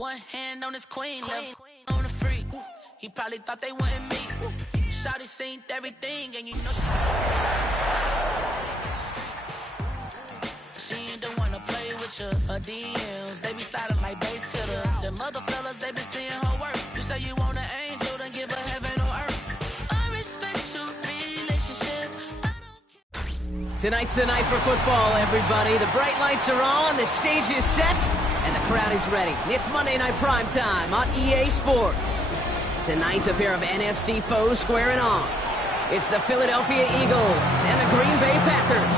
One hand on his queen, left on the freak. He probably thought they wanted me. Shawty seen everything, and you know she ain't the one to play with you. Her DMs, they be sliding like base hitters. And mother fellas, they been seeing her work. You say you want an angel, then give her heaven on earth. I respect your relationship. Tonight's the night for football, everybody. The bright lights are on, the stage is set, and the crowd is ready. It's Monday Night Primetime on EA Sports. Tonight, a pair of NFC foes squaring off. It's the Philadelphia Eagles and the Green Bay Packers.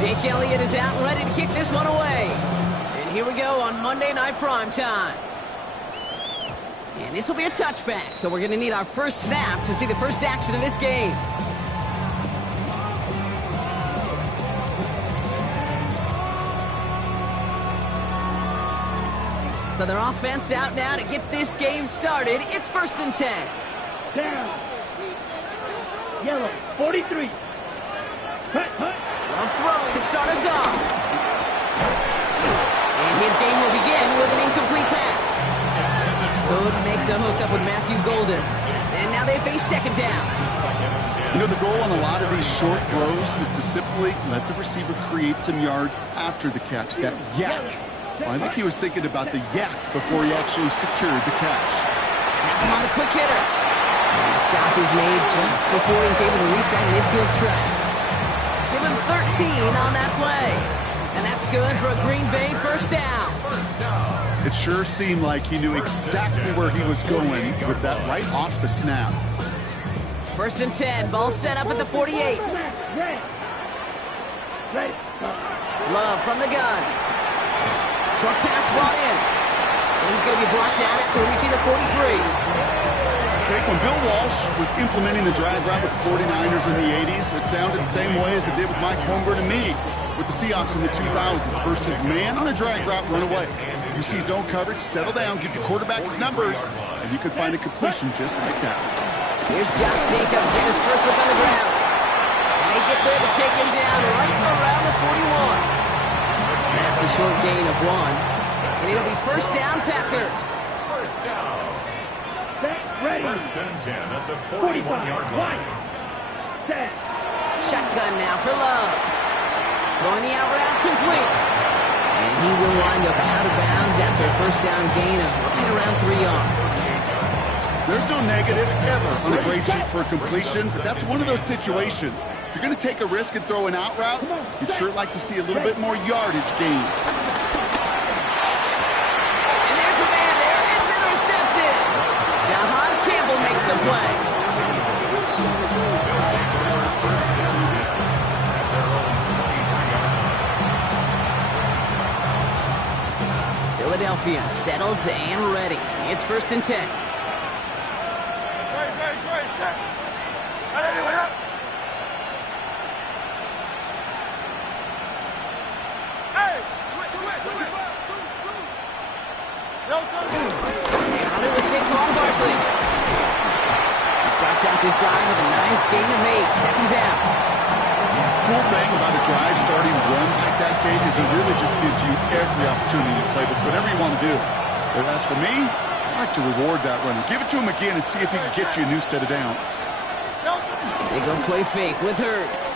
Jake Elliott is out and ready to kick this one away. And here we go on Monday Night Primetime. And this will be a touchback, so we're going to need our first snap to see the first action of this game. So their offense out now to get this game started. It's 1st and 10. Down. Yellow, 43. Hut. Love throwing to start us off. And his game will begin with an incomplete pass. Couldn't make the hook up with Matthew Golden. And now they face 2nd down. You know, the goal on a lot of these short throws is to simply let the receiver create some yards after the catch, that yak. Well, I think he was thinking about the yak before he actually secured the catch. That's him on the quick hitter. And the stop is made just before he's able to reach that midfield track. Give him 13 on that play. And that's good for a Green Bay first down. It sure seemed like he knew exactly where he was going with that right off the snap. 1st and 10, ball set up at the 48. Ready. Love from the gun. Short pass brought in. And he's going to be blocked out after reaching the 43. When Bill Walsh was implementing the drag route with the 49ers in the 80s, it sounded the same way as it did with Mike Holmgren and me with the Seahawks in the 2000s versus man on a drag route, run away. You see zone coverage, settle down, give your quarterback his numbers, and you could find a completion just like that. Here's Josh Jacobs getting his first look on the ground. And they get there to take him down right around the 41. That's a short gain of 1. And it'll be first down, Packers. First down. Ready. 1st and 10 at the 41-yard line. Set. Shotgun now for Love. Throwing the out route complete. And he will wind up out of bounds after a first down gain of right around 3 yards. There's no negatives ever on a grade sheet for a completion, but that's one of those situations. If you're going to take a risk and throw an out route, you'd sure like to see a little bit more yardage gained. And there's a man there. It's intercepted. Jahan Campbell makes the play. Philadelphia settled and ready. It's 1st and 10. Out it was Saquon Barkley. He starts out this drive with a nice gain of 8. 2nd down. The cool thing about a drive starting run like that, Kate, is it really just gives you every opportunity to play with whatever you want to do. But as for me, I like to reward that runner. Give it to him again and see if he can get you a new set of downs. They go play fake with Hurts.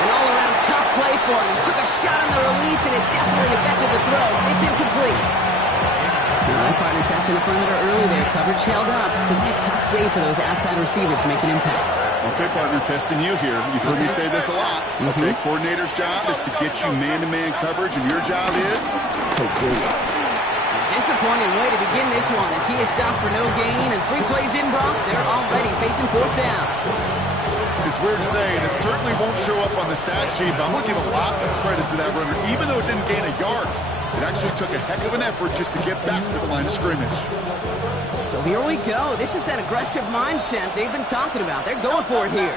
An all-around tough play for him. He took a shot on the release, and it definitely affected the throw. It's incomplete. All right, partner testing the perimeter early there. Coverage held up. Could be a tough day for those outside receivers to make an impact. Okay, partner, testing you here. You've heard me say this a lot. Okay, coordinator's job is to get you man-to-man coverage, and your job is to win it. Disappointing way to begin this one as he is stopped for no gain, and 3 plays in, Brock. They're already facing 4th down. It's weird to say, and it certainly won't show up on the stat sheet, but I'm going to give a lot of credit to that runner. Even though it didn't gain a yard, it actually took a heck of an effort just to get back to the line of scrimmage. So here we go. This is that aggressive mindset they've been talking about. They're going for it here.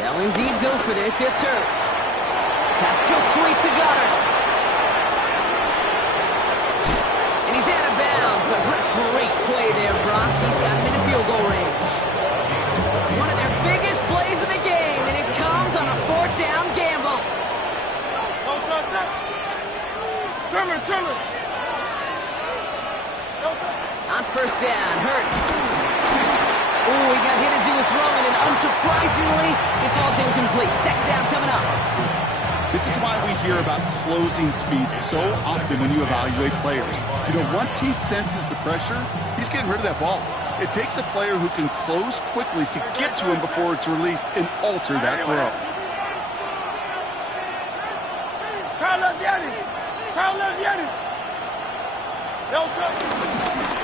They'll indeed go for this. It's Hurts. Pass complete to Goddard. He's got him in the field goal range. One of their biggest plays of the game, and it comes on a 4th down gamble. On 1st down, Hurts. Ooh, he got hit as he was throwing, and unsurprisingly, it falls incomplete. 2nd down coming up. This is why we hear about closing speed so often when you evaluate players. You know, once he senses the pressure, he's getting rid of that ball. It takes a player who can close quickly to get to him before it's released and alter that throw.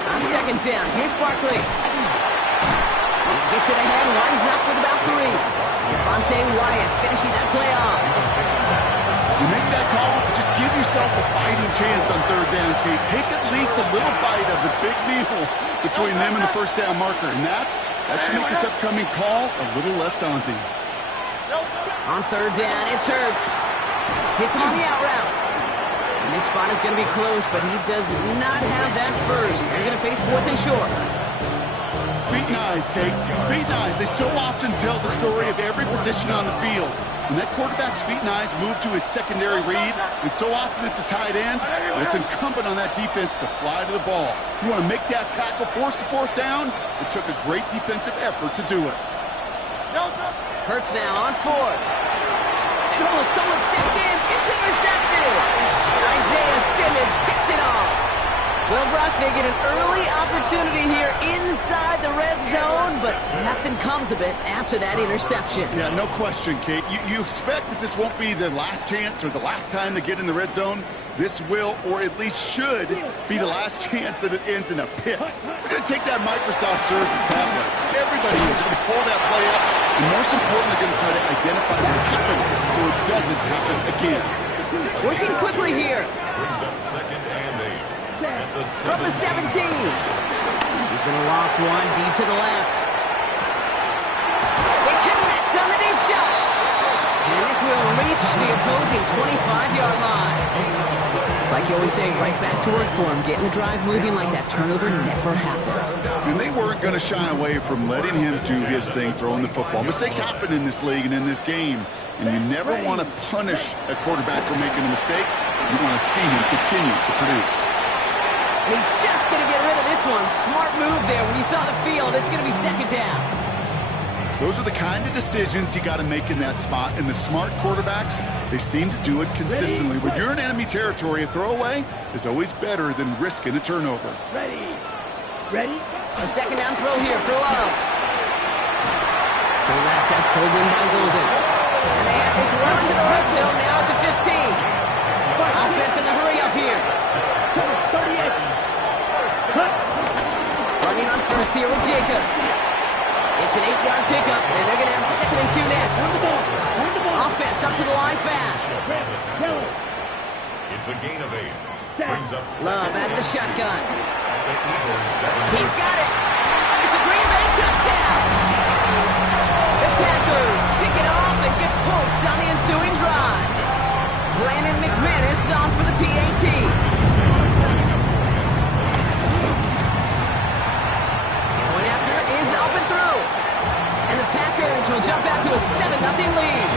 On 2nd down, here's Barkley. He gets it ahead, winds up with about 3. Devontae Wyatt finishing that play off. You make that call to just give yourself a fighting chance on 3rd down, Kate. Take at least a little bite of the big meal between them and the 1st down marker. And that should make this upcoming call a little less daunting. On 3rd down, it's Hurts. Hits him on the out route. And this spot is going to be close, but he does not have that first. They're going to face 4th and short. Feet and eyes, Kate. Feet and eyes. They so often tell the story of every position on the field. When that quarterback's feet and eyes move to his secondary read, and so often it's a tight end, and it's incumbent on that defense to fly to the ball. You want to make that tackle, force the 4th down? It took a great defensive effort to do it. Hurts now on 4th. And someone stepped in. It's intercepted. Isaiah Simmons picks it off. Well, Brock, they get an early opportunity here inside the red zone, but nothing comes of it after that interception. Yeah, no question, Kate. You expect that this won't be their last chance or the last time they get in the red zone. This will, or at least should, be the last chance that it ends in a pick. We're going to take that Microsoft Surface tablet. Everybody is going to pull that play up, and most importantly, they're going to try to identify what happened so it doesn't happen again. Working quickly here. Brings up 2nd and 8. From the 17. He's going to loft one deep to the left. They connect on the deep shot. And this will reach the opposing 25-yard line. It's like you always say, right back to work for him. Getting the drive moving like that turnover never happened. And they weren't going to shy away from letting him do his thing, throwing the football. Mistakes happen in this league and in this game. And you never want to punish a quarterback for making a mistake. You want to see him continue to produce. And he's just going to get rid of this one. Smart move there. When you saw the field, it's going to be 2nd down. Those are the kind of decisions you got to make in that spot. And the smart quarterbacks, they seem to do it consistently. When you're in enemy territory, a throwaway is always better than risking a turnover. Ready. A 2nd down throw here for Love. To the left, that's pulled in by Golden. And they have this run to the red zone now at the 15. Offense in the hurry up here. 38. Running on 1st here with Jacobs. It's an 8-yard pickup, and they're going to have 2nd and 2 next. Offense up to the line fast. It's a gain of 8. Brings up 2nd. Love out of the shotgun. He's He's got it. It's a Green Bay touchdown. The Packers pick it off and get points on the ensuing drive. Brandon McManus on for the PAT. Going after is up and through. And the Packers will jump out to a 7-0 lead.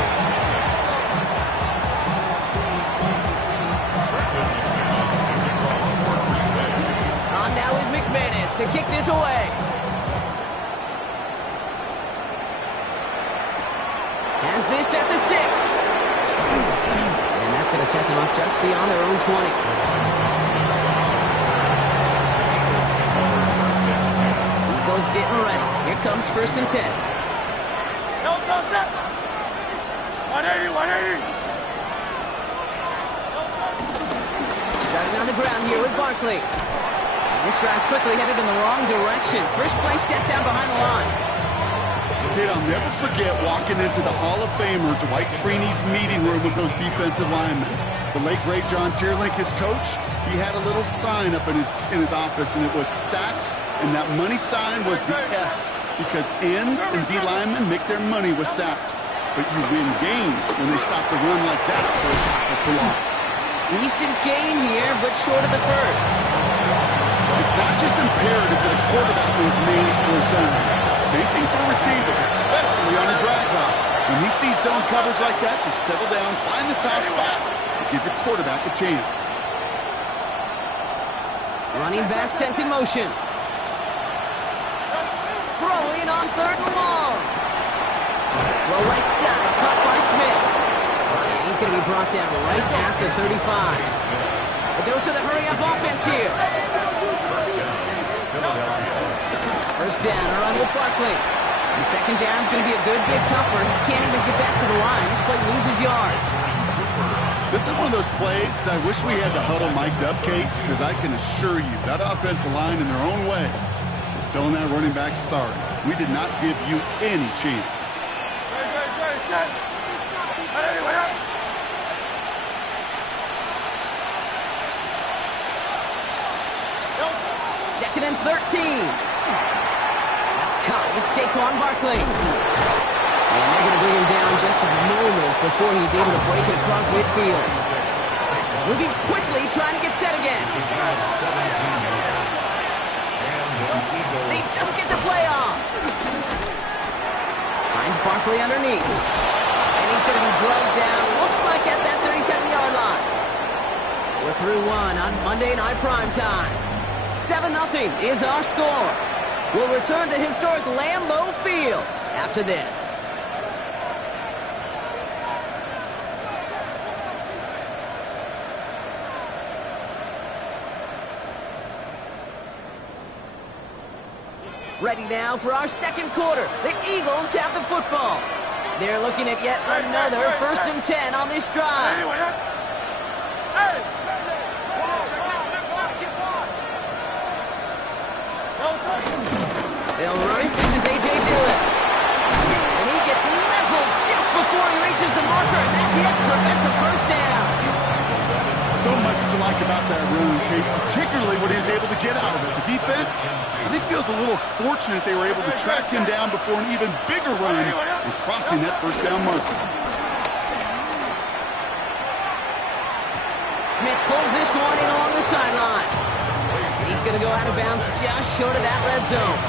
On now is McManus to kick this away. Has this at the 6. And that's going to set them up just beyond their own 20. Eagles getting ready. Here comes 1st and 10. 180. Driving on the ground here with Barkley. And this drive's quickly headed in the wrong direction. First play set down behind the line. Kid, I'll never forget walking into the Hall of Famer Dwight Freeney's meeting room with those defensive linemen. The late, great John Tierlink, his coach, he had a little sign up in his office, and it was sacks, and that money sign was the S, because ends and D linemen make their money with sacks. But you win games when they stop the run like that for a tackle for loss. Decent gain here, but short of the first. It's not just imperative that a quarterback knows man or zone. Same thing for a receiver, especially on a drag route. When he sees zone coverage like that, just settle down, find the soft spot, and give your quarterback a chance. Running back sent in motion. Throwing on 3rd and long. Well, right side, caught by Smith. He's going to be brought down right at the 35. A dose of the hurry-up offense here. First down, a run with Barkley. And second down's going to be a good, big tougher. He can't even get back to the line. This play loses yards. This is one of those plays that I wish we had the huddle mic'd up, Kate, because I can assure you that offensive line in their own way is telling that running back, sorry, we did not give you any chance. Second and 13. That's caught. It's Saquon Barkley. And they're going to bring him down just a moment before he's able to break it across midfield. Moving quickly, trying to get set again. They just get the play off. Finds Barkley underneath. And he's going to be drugged down, looks like at that 37-yard line. We're through one on Monday Night Primetime. 7-0 is our score. We'll return to historic Lambeau Field after this. Ready now for our second quarter. The Eagles have the football. They're looking at yet another 1st and 10 on this drive. They'll run it. This is A.J. Dillon. And he gets leveled just before he reaches the marker. And that hit prevents a first down. So much to like about that run, Kate, particularly what he was able to get out of it. The defense, I think, feels a little fortunate they were able to track him down before an even bigger run and crossing that first down marker. Smith pulls this one in along the sideline. He's going to go out of bounds just short of that red zone.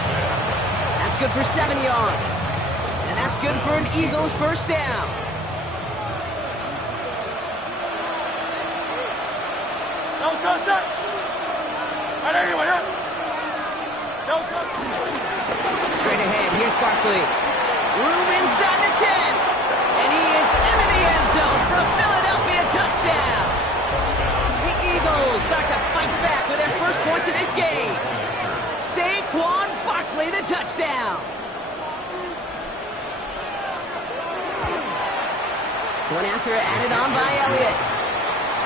That's good for 7 yards. And that's good for an Eagles first down. Straight ahead, here's Barkley. Room inside the 10. And he is into the end zone for a Philadelphia touchdown. The Eagles start to fight back with their first points of this game. Saquon Barkley, the touchdown. One after added on by Elliott.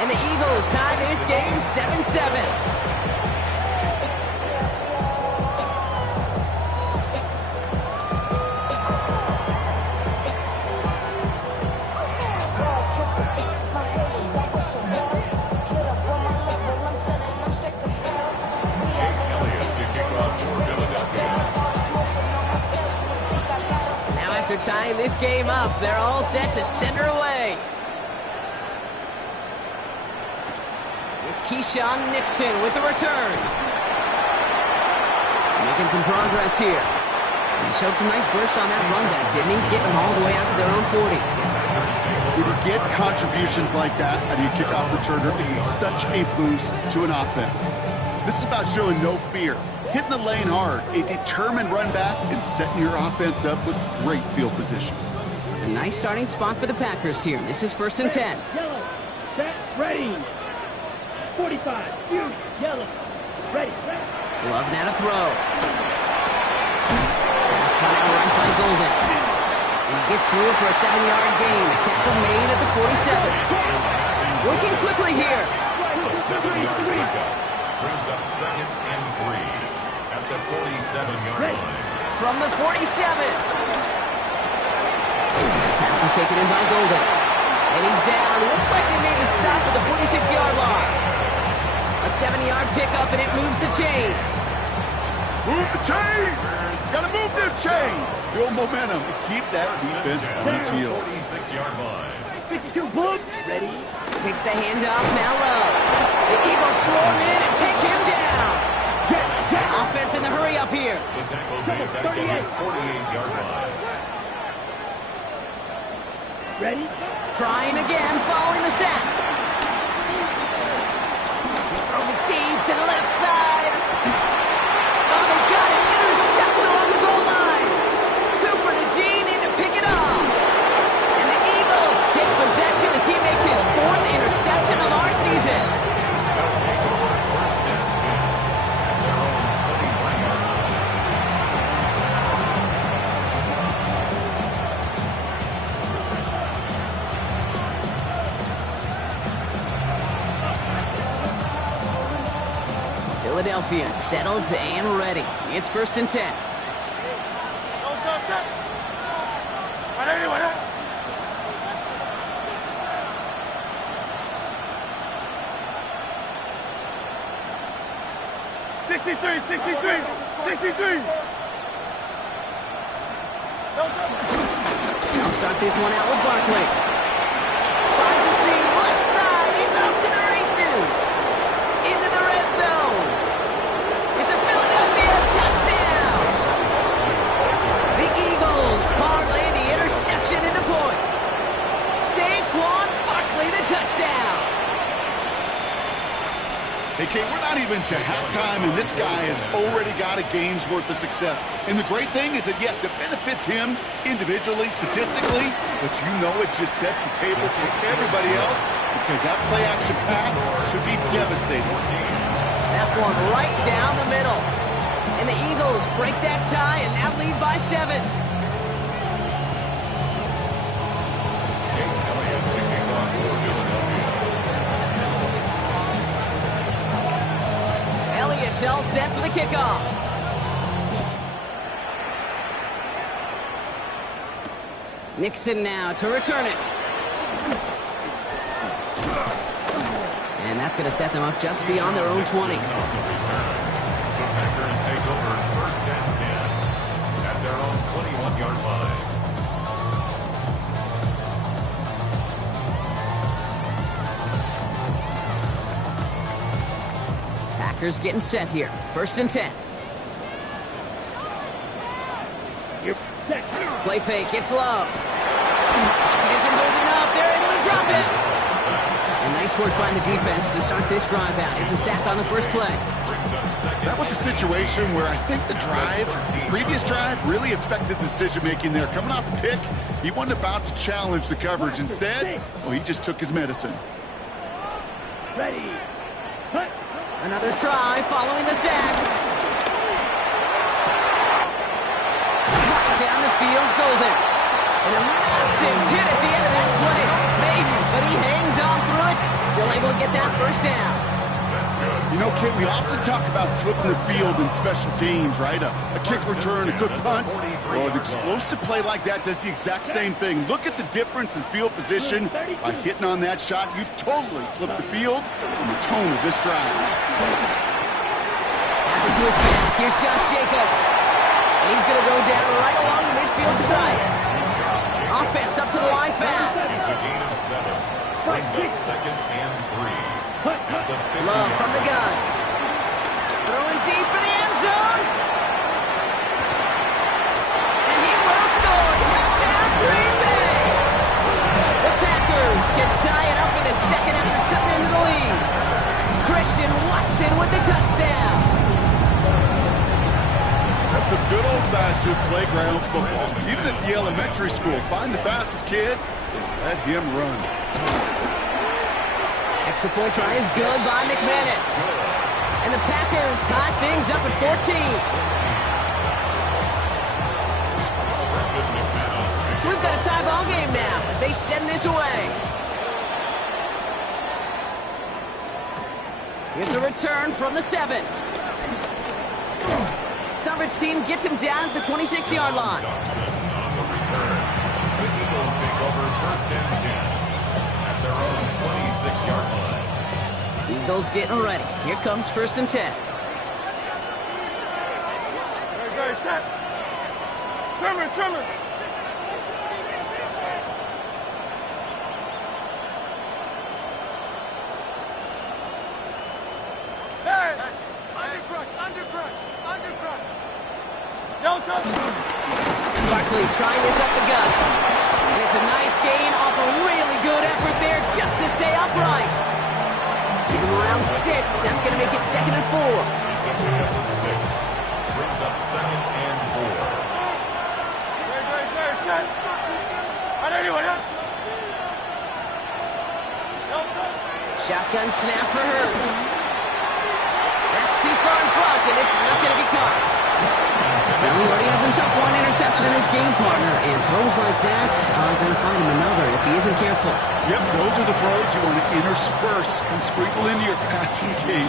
And the Eagles tie this game 7-7. Tying this game up, they're all set to send her away. It's Keyshawn Nixon with the return. Making some progress here. And he showed some nice bursts on that run back, didn't he? Getting them all the way out to their own 40. When you get contributions like that out of your kickoff returner, it is such a boost to an offense. This is about showing no fear. Hitting the lane hard, a determined run back, and setting your offense up with great field position. A nice starting spot for the Packers here. This is 1st and 10. Yellow, set, ready. 45, shoot, yellow, ready. Love now to throw. Pass caught out right by Golden. And he gets through for a 7-yard gain. A tackle made at the 47. Working quickly here. Brings up 2nd and 3. At the 47-yard line. From the 47. Pass is taken in by Golden. And he's down. Looks like they made the stop at the 46-yard line. A 7-yard pickup, and it moves the chains. Move the chains! Gotta move those chains! Build momentum and keep that defense on its heels. 46-yard line. 52, book, ready. Takes the handoff now low. The Eagles swarm in and take him down. Jet, The tackle made back at his 48-yard line. Ready? Trying again, following the sack. He's throwing deep to the left side. Oh, they got it. Intercepted along the goal line. Cooper the Gene in to pick it up. And the Eagles take possession as he makes his 4th interception of our season. They'll take over first and 10 at their own 21-yard line. Philadelphia settled and ready. It's 1st and 10. I'll start this one out with Barkley. Finds a seam, left side. He's off to the races. Into the red zone. It's a Philadelphia touchdown. The Eagles parlay the interception into points. Saquon Barkley, the touchdown. Hey, Kate, we're not even to halftime, and this guy has already got a game's worth of success. And the great thing is that, yes, it benefits him individually, statistically, but you know it just sets the table for everybody else because that play-action pass should be devastating. That one right down the middle. And the Eagles break that tie and now lead by 7. Jake Elliott to kick off for Philadelphia. Elliott's all set for the kickoff. Nixon now to return it. And that's going to set them up just beyond their own 20. The Packers take over first and 10 at their own 21-yard line. Packers getting set here. 1st and 10. You're set. Play fake, it's Love. He isn't holding up. They're able to drop it. And nice work by the defense to start this drive out. It's a sack on the first play. That was a situation where I think the previous drive, really affected the decision-making there. Coming off a pick, he wasn't about to challenge the coverage. Instead, well, he just took his medicine. Ready. Cut. Another try following the sack. Cut down the field, Golden. And a massive hit at the end of that play. Maybe, but he hangs on through it. Still able to get that first down. You know, Kit, we often talk about flipping the field in special teams, right? A kick return, a good punt. Well, an explosive play like that does the exact same thing. Look at the difference in field position. By hitting on that shot, you've totally flipped the field and the tone of this drive. Pass it to his back. Here's Josh Jacobs. And he's going to go down right along the midfield stripe. Offense up to the line fast. It's a gain of 7. Brings up 2nd and 3. At the 50 Love from the gun. Throwing deep for the end zone. And he will score. Touchdown, Green Bay. The Packers can tie it up in a second after cutting into the lead. Christian Watson with the touchdown. That's some good old-fashioned playground football. Even at the elementary school, find the fastest kid and let him run. Extra point try is good by McManus. And the Packers tie things up at 14. So we've got a tie ball game now as they send this away. It's a return from the 7. Coverage team gets him down at the 26-yard line. On the return, the Eagles take over first and 10 at their own 26-yard line. Eagles getting ready. Here comes 1st and 10. Trimmer. Hey! Undercrush. Barkley trying this up the gut. And it's a nice gain off a really good effort there just to stay upright. Even around 6, that's going to make it 2nd and 4. He's up to number 6. Brings up 2nd and 4. Shotgun snap for Hurts. That's too far in front, and it's not going to be caught. Well, he already has himself one interception in his game, partner, and throws like that are going to find him another if he isn't careful. Yep, those are the throws you want to intersperse and sprinkle into your passing game,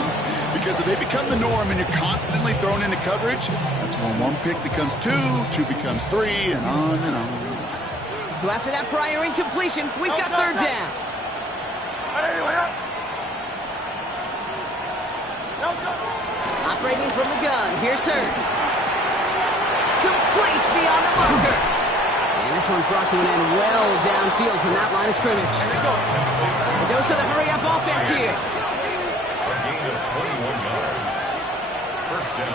because if they become the norm and you're constantly thrown into coverage, that's when 1 pick becomes 2, 2 becomes 3, and on and on. So after that prior incompletion, we've got 3rd down. Operating from the gun, here's Hurts. Complete beyond the marker. And this one's brought to an end well downfield from that line of scrimmage. A dose of the hurry-up offense here. A gain of 21 yards. First down,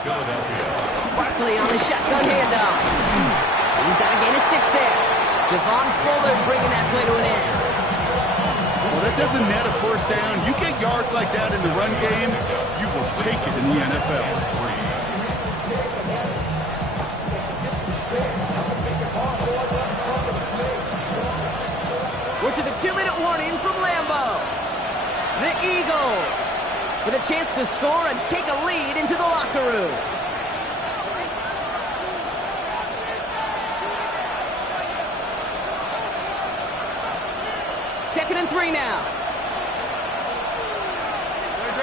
Philadelphia. Barkley on the shotgun handoff. He's got a gain of 6 there. Javon Fuller bringing that play to an end. Well, that doesn't net a first down. You get yards like that in the run game, you will take it in the NFL. We're to the 2-minute warning from Lambeau. The Eagles with a chance to score and take a lead into the locker room. Second and 3 now. Hey,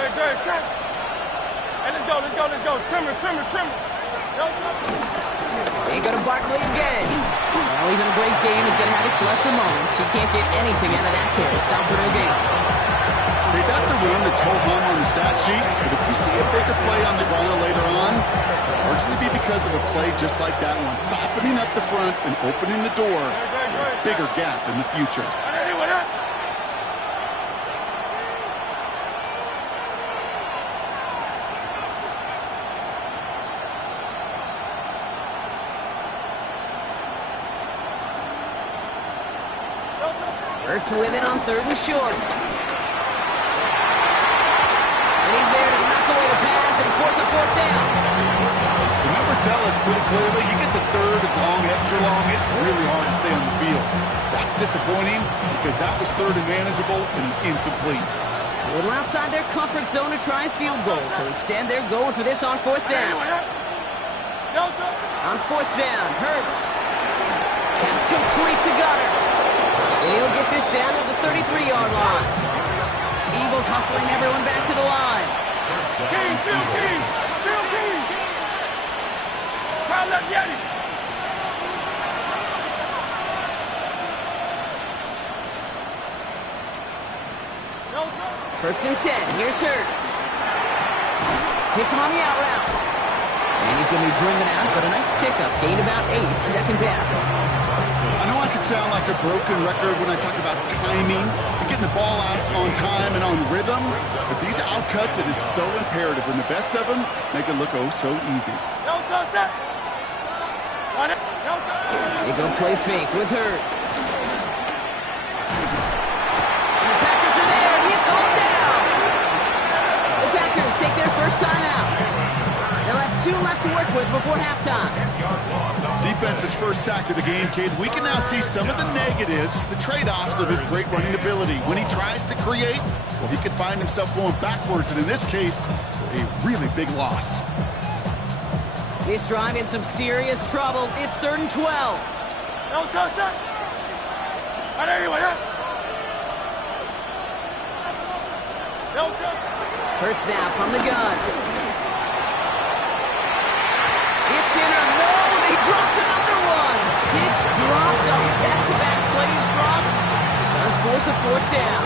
let's go. Trimmer. They go to Barkley again. Well, even a great game is going to have its lesser moments. He can't get anything out of that carry. Stop for no gain. Hey, that's a run that's hold home on the stat sheet, but if you see a bigger play on the ground later on, it'll largely be because of a play just like that one, softening up the front and opening the door for a bigger gap in the future. Hurts with it on 3rd and short. And he's there to knock away the pass and force a 4th down. The numbers tell us pretty clearly, you get to 3rd and long, extra long, it's really hard to stay on the field. That's disappointing because that was 3rd and manageable and incomplete. A little outside their comfort zone to try a field goal, so instead they're going for this on 4th down. On 4th down, Hurts. Pass complete to Goddard. He'll get this down to the 33-yard line. Eagles hustling everyone back to the line. First and 10. Here's Hurts. Hits him on the out route. And he's going to be driven out, but a nice pickup. Gain about 8. 2nd down. I know I could sound like a broken record when I talk about timing and getting the ball out on time and on rhythm, but these outcuts, it is so imperative, and the best of them make it look oh so easy. They go play fake with Hurts. And the Packers are there. He's home down. The Packers take their first time out. They'll have 2 left to work with before halftime. Defense's first sack of the game, kid. We can now see some of the negatives, the trade-offs of his great running ability. When he tries to create, well, he can find himself going backwards, and in this case, a really big loss. This drive in some serious trouble. It's 3rd and 12. Hurts now from the gun. It's in or no, they dropped another one. Picks dropped on back-to-back plays dropped. Does force a 4th down.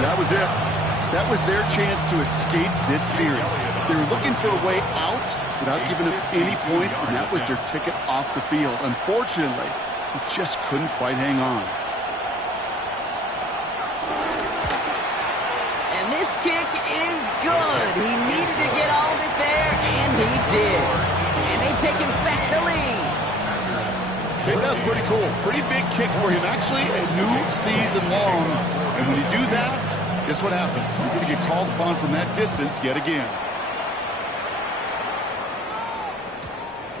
That was it. That was their chance to escape this series. They were looking for a way out without giving up any points, and that was their ticket off the field. Unfortunately, he just couldn't quite hang on. And this kick is good. He needed to get all of it there, and he did. And they That's pretty cool. Pretty big kick for him. Actually, a new season long. And when you do that, guess what happens? You're going to get called upon from that distance yet again.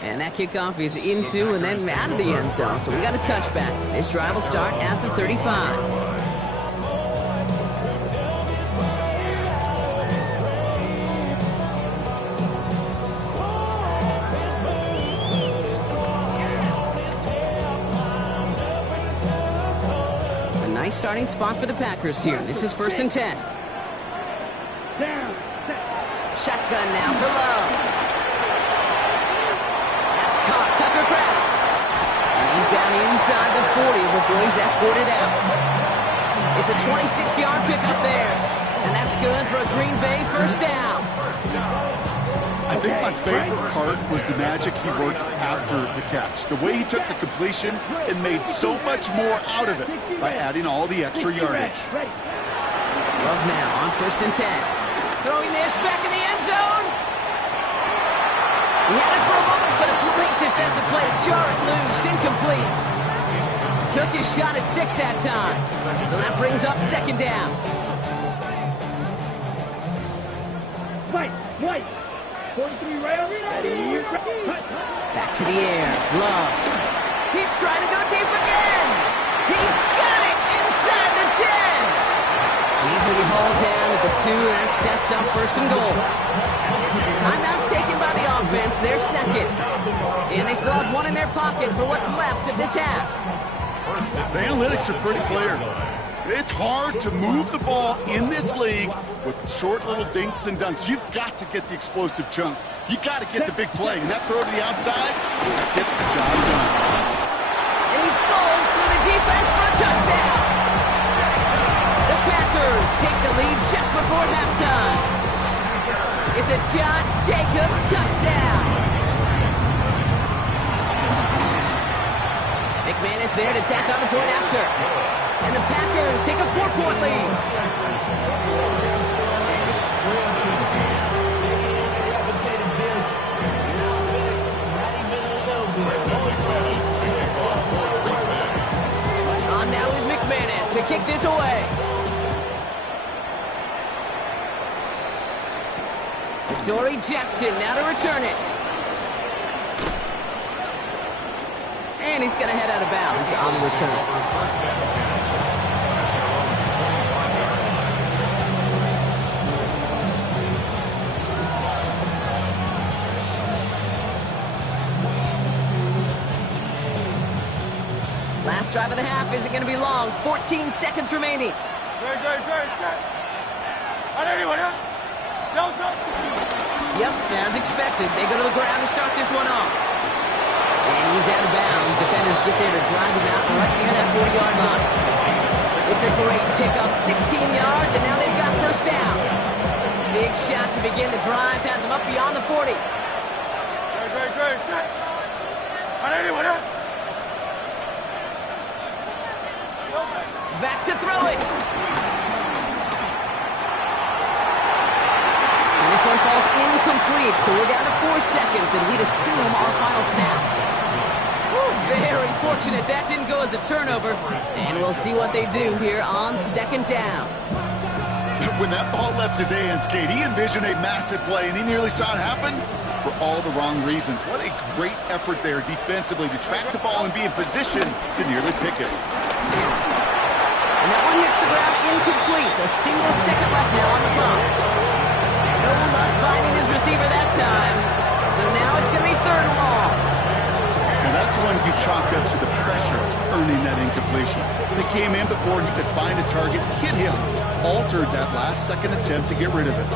And that kickoff is into and then out of the end zone. So we got a touchback. This drive will start at the 35. Nice starting spot for the Packers here. This is 1st and 10. Shotgun now for Love. That's caught. Tucker Kraft. And he's down inside the 40 before he's escorted out. It's a 26-yard pickup there. And that's good for a Green Bay first down. I think my favorite part was the magic he worked after the catch. The way he took the completion and made so much more out of it by adding all the extra yardage. Love now on 1st and 10. Throwing this back in the end zone. He had it for a moment, but a great defensive play to jar it loose. Incomplete. Took his shot at 6 that time. So that brings up 2nd down. White. 43 right over there. Back to the air. Love. He's trying to go deep again. He's got it inside the 10. And he's going to be hauled down at the 2. That sets up 1st and goal. Timeout taken by the offense. Their 2nd. And they still have 1 in their pocket for what's left of this half. The analytics are pretty clear. It's hard to move the ball in this league with short little dinks and dunks. You've got to get the explosive chunk. You got to get the big play. And that throw to the outside gets the job done. And he falls through the defense for a touchdown. The Packers take the lead just before halftime. It's a Josh Jacobs touchdown. McManus there to tack on the point after. And the Packers take a 4-point lead. On now is McManus to kick this away. Dory Jackson now to return it. And he's going to head out of bounds on the return. Last drive of the half isn't going to be long. 14 seconds remaining. Yep, as expected. They go to the ground to start this one off. And he's out of bounds. Defenders get there to drive him out right near that 40-yard line. It's a great pickup, 16 yards, and now they've got first down. Big shot to begin the drive, has him up beyond the 40. Back to throw it. And this one falls incomplete, so we're down to 4 seconds, and we'd assume our final snap. Very fortunate that didn't go as a turnover, and we'll see what they do here on 2nd down. When that ball left his hands, Kate, he envisioned a massive play, and he nearly saw it happen for all the wrong reasons. What a great effort there defensively to track the ball and be in position to nearly pick it. And that one hits the ground incomplete. A single second left now on the clock. No luck finding his receiver that time. So now it's going to be 3rd and long. And that's when you chalk up to the pressure earning that incompletion. They came in before he could find a target, hit him, altered that last second attempt to get rid of it.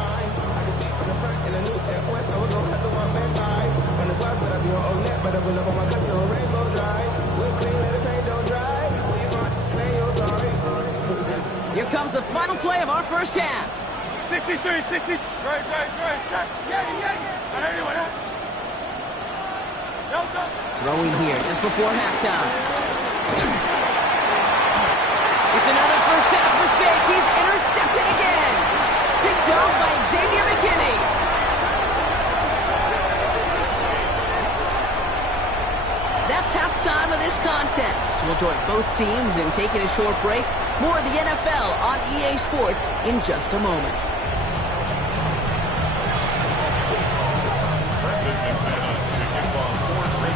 Here comes the final play of our first half. 63, 60. Right. Throwing here just before halftime. It's another first half mistake. He's intercepted again. Picked off by Xavier McKinney. That's halftime of this this contest. We'll join both teams in taking a short break. More of the NFL on EA Sports in just a moment.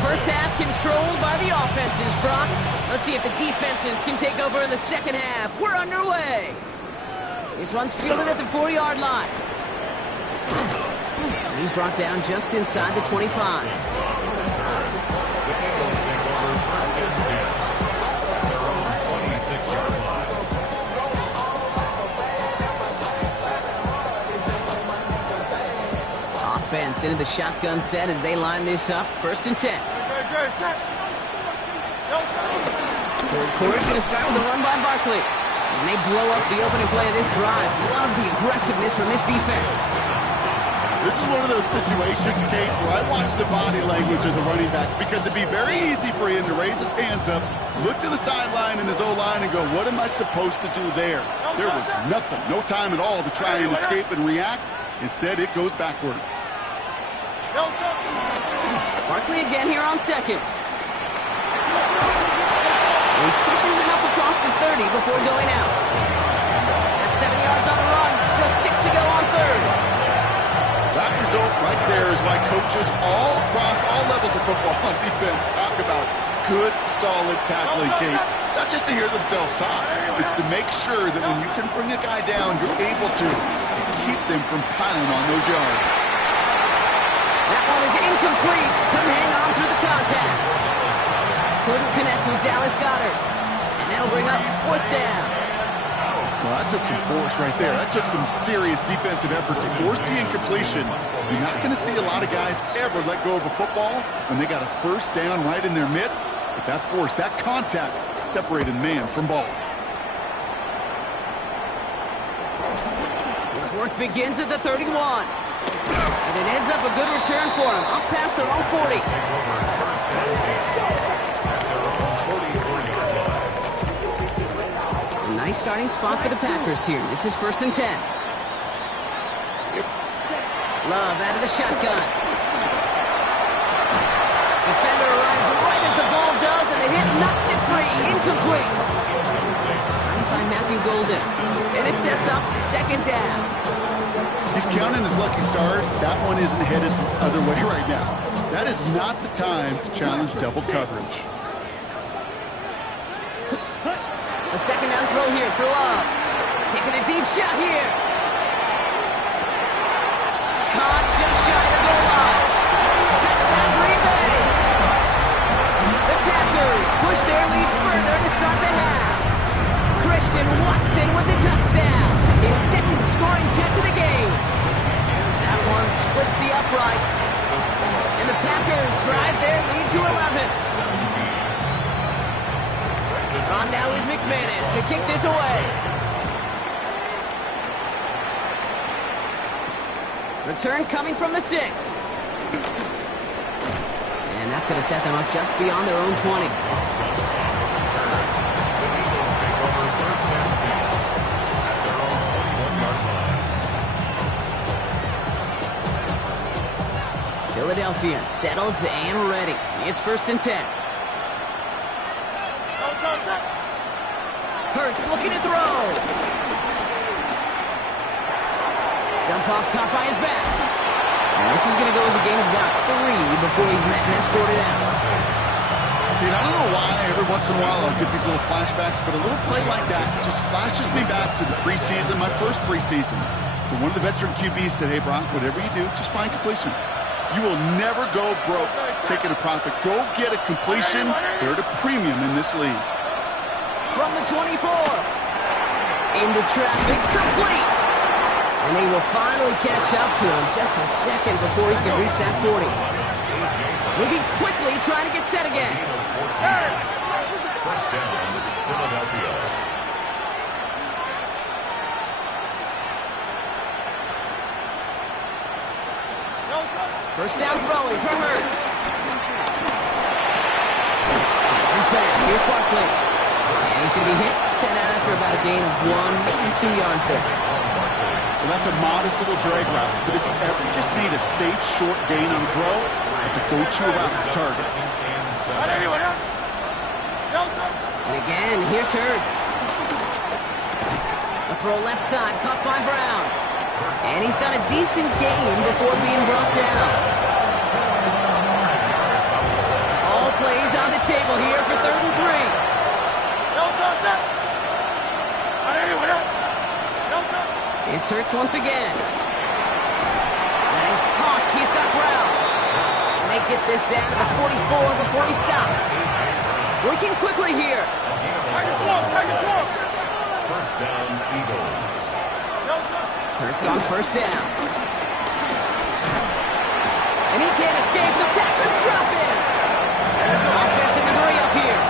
First half controlled by the offenses, Brock. Let's see if the defenses can take over in the second half. We're underway. This one's fielded at the 4-yard line. And he's brought down just inside the 25. Offense into the shotgun set as they line this up. 1st and 10. Third quarter's going to start with a run by Barkley. And they blow up the opening play of this drive. Love the aggressiveness from this defense. This is one of those situations, Kate, where I watch the body language of the running back because it'd be very easy for him to raise his hands up, look to the sideline in his O-line and go, what am I supposed to do there? There was nothing, no time at all to try and escape and react. Instead, it goes backwards. Barkley again here on 2nd. He pushes it up across the 30 before going out. That's 7 yards on the run, still 6 to go on 3rd. That result right there is why coaches all across all levels of football on defense talk about good, solid tackling, Kate. It's not just to hear themselves talk. It's to make sure that when you can bring a guy down, you're able to keep them from piling on those yards. That one is incomplete. Couldn't hang on through the contact. Couldn't connect with Dallas Goedert. And that'll bring up 4th down. Well, that took some force right there. That took some serious defensive effort to force the incompletion. You're not going to see a lot of guys ever let go of a football when they got a 1st down right in their midst. But that force, that contact, separated man from ball. His work begins at the 31. And it ends up a good return for him. Up past their own 40. A nice starting spot for the Packers here. This is 1st and 10. Love out of the shotgun. Defender arrives right as the ball does, and the hit knocks it free. Incomplete. Trying to find Matthew Golden. And it sets up 2nd down. He's counting his lucky stars. That one isn't headed the other way right now. That is not the time to challenge double coverage. A 2nd down throw here for Love. Taking a deep shot here. Caught just shy of the goal line. Touchdown Green Bay. The Packers push their lead further to start the half. Christian Watson with the touchdown. His 2nd scoring catch of the game. That one splits the uprights. And the Packers drive their lead to 11. On now is McManus to kick this away. Return coming from the 6. And that's going to set them up just beyond their own 20. Philadelphia settled and ready. It's 1st and 10. Hurts looking to throw. Dump off caught by his back. And this is going to go as a gain of about 3 before he's met and escorted out. Dude, I don't know why every once in a while I'll get these little flashbacks, but a little play like that just flashes me back to the preseason, my first preseason. But one of the veteran QBs said, hey, Brock, whatever you do, just find completions. You will never go broke taking a profit. Go get a completion. They're at a premium in this league. From the 24. Into traffic, complete. And they will finally catch up to him just a second before he can reach that 40. Moving quickly, trying to get set again. 1st down, Philadelphia. First down throwing from Hurts. That's his back. Here's Barkley. And he's going to be hit, sent out after about a gain of 1 and 2 yards there. Well, that's a modest little drag route. But if you ever just need a safe, short gain on the throw, it's a go-to route to target. And again, here's Hurts. A throw left side, caught by Brown. And he's got a decent gain before being brought down. All plays on the table here for 3rd and 3. It's Hurts once again. That is caught. He's got Brown. And they get this down to the 44 before he stopped. Working quickly here. First down, Eagles. Hurts on first down. And he can't escape. The Packers drop him. Offense in the hurry up here.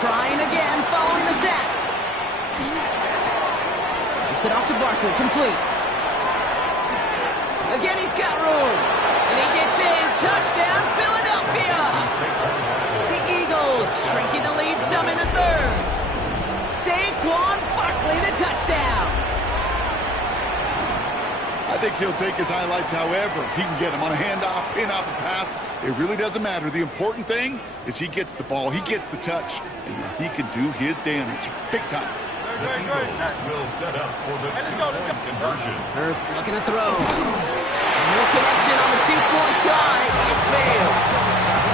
Trying again, following the sack. Tips it off to Barkley, complete. Again, he's got room. And he gets in. Touchdown, Philadelphia. The Eagles shrinking the lead some in the 3rd. Saquon Barkley, the touchdown. I think he'll take his highlights however he can get them on a handoff, pin off a pass. It really doesn't matter. The important thing is he gets the ball, he gets the touch, and he can do his damage. Big time. The Eagles will set up for the 2-point conversion. Hurts looking to throw. And no connection on the 2-point try. It fails.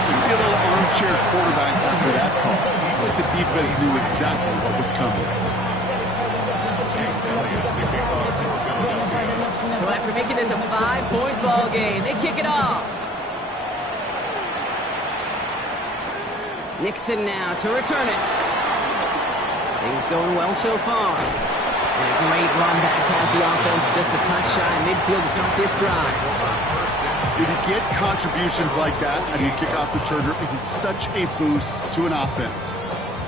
Maybe a little armchair quarterback after that call. The defense knew exactly what was coming. So after making this a 5-point ball game, they kick it off. Nixon now to return it. Things going well so far. And a great run back has the offense just a touch shy of midfield to start this drive. Did he get contributions like that? I mean, kickoff returner is such a boost to an offense.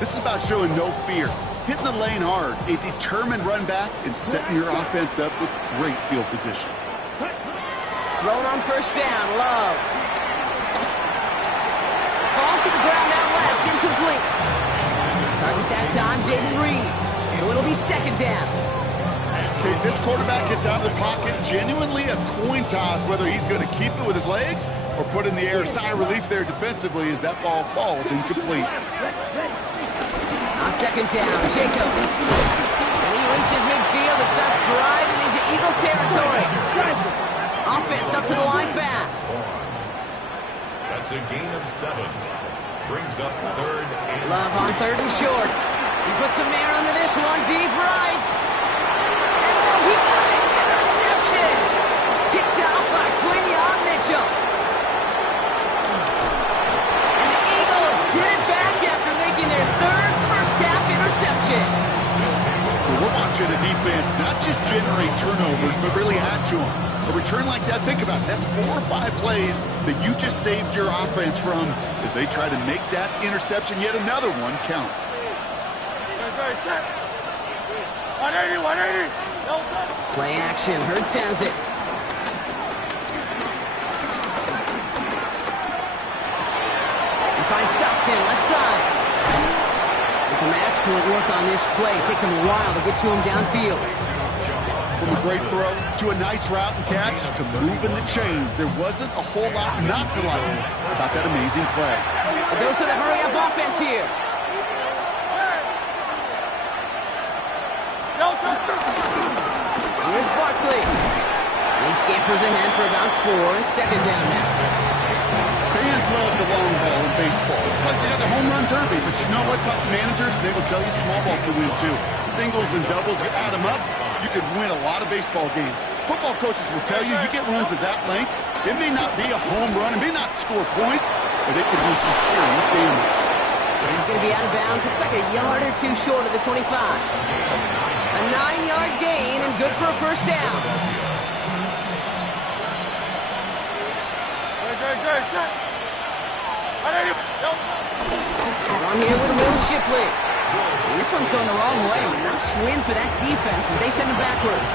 This is about showing no fear, hitting the lane hard, a determined run back, and setting your offense up with great field position. Thrown on first down, Love. Falls to the ground out left, incomplete. Target that time, Jaden Reed. So it'll be 2nd down. Okay, this quarterback gets out of the pocket, genuinely a coin toss whether he's going to keep it with his legs or put in the air. Sigh of relief there defensively as that ball falls incomplete. On 2nd down, Jacobs. And he reaches midfield and starts driving into Eagles territory. Offense up to the line fast. That's a gain of 7. Brings up 3rd and Love on 3rd and short. He puts a man under this one, deep right. And oh, he got it! Interception! Kicked out by Quinion Mitchell. And the Eagles get it back after making their 3rd first-half interception. We're watching a defense not just generate turnovers, but really add to them. A return like that, think about it, that's 4 or 5 plays that you just saved your offense from as they try to make that interception, yet another one, count. 180, 180. Play action, Hurts has it. He finds Dotson, left side. And some excellent work on this play. It takes him a while to get to him downfield. From a great throw to a nice route and catch to moving the chains. There wasn't a whole lot not to like about that amazing play. A dose of the hurry-up offense here. Here's Barkley. And he scampers ahead for about 4. It's 2nd down now. Fans love the long ball in baseball. It's like they got the home run derby. But you know what? Talk to managers, they will tell you small ball can win too. Singles and doubles, you add them up, you could win a lot of baseball games. Football coaches will tell you, you get runs of that length, it may not be a home run, it may not score points, but it can do some serious damage. So he's going to be out of bounds. Looks like a yard or 2 short of the 25. A 9-yard gain and good for a first down. On here with Will Shipley. And this one's going the wrong way. Nice win for that defense as they send him backwards.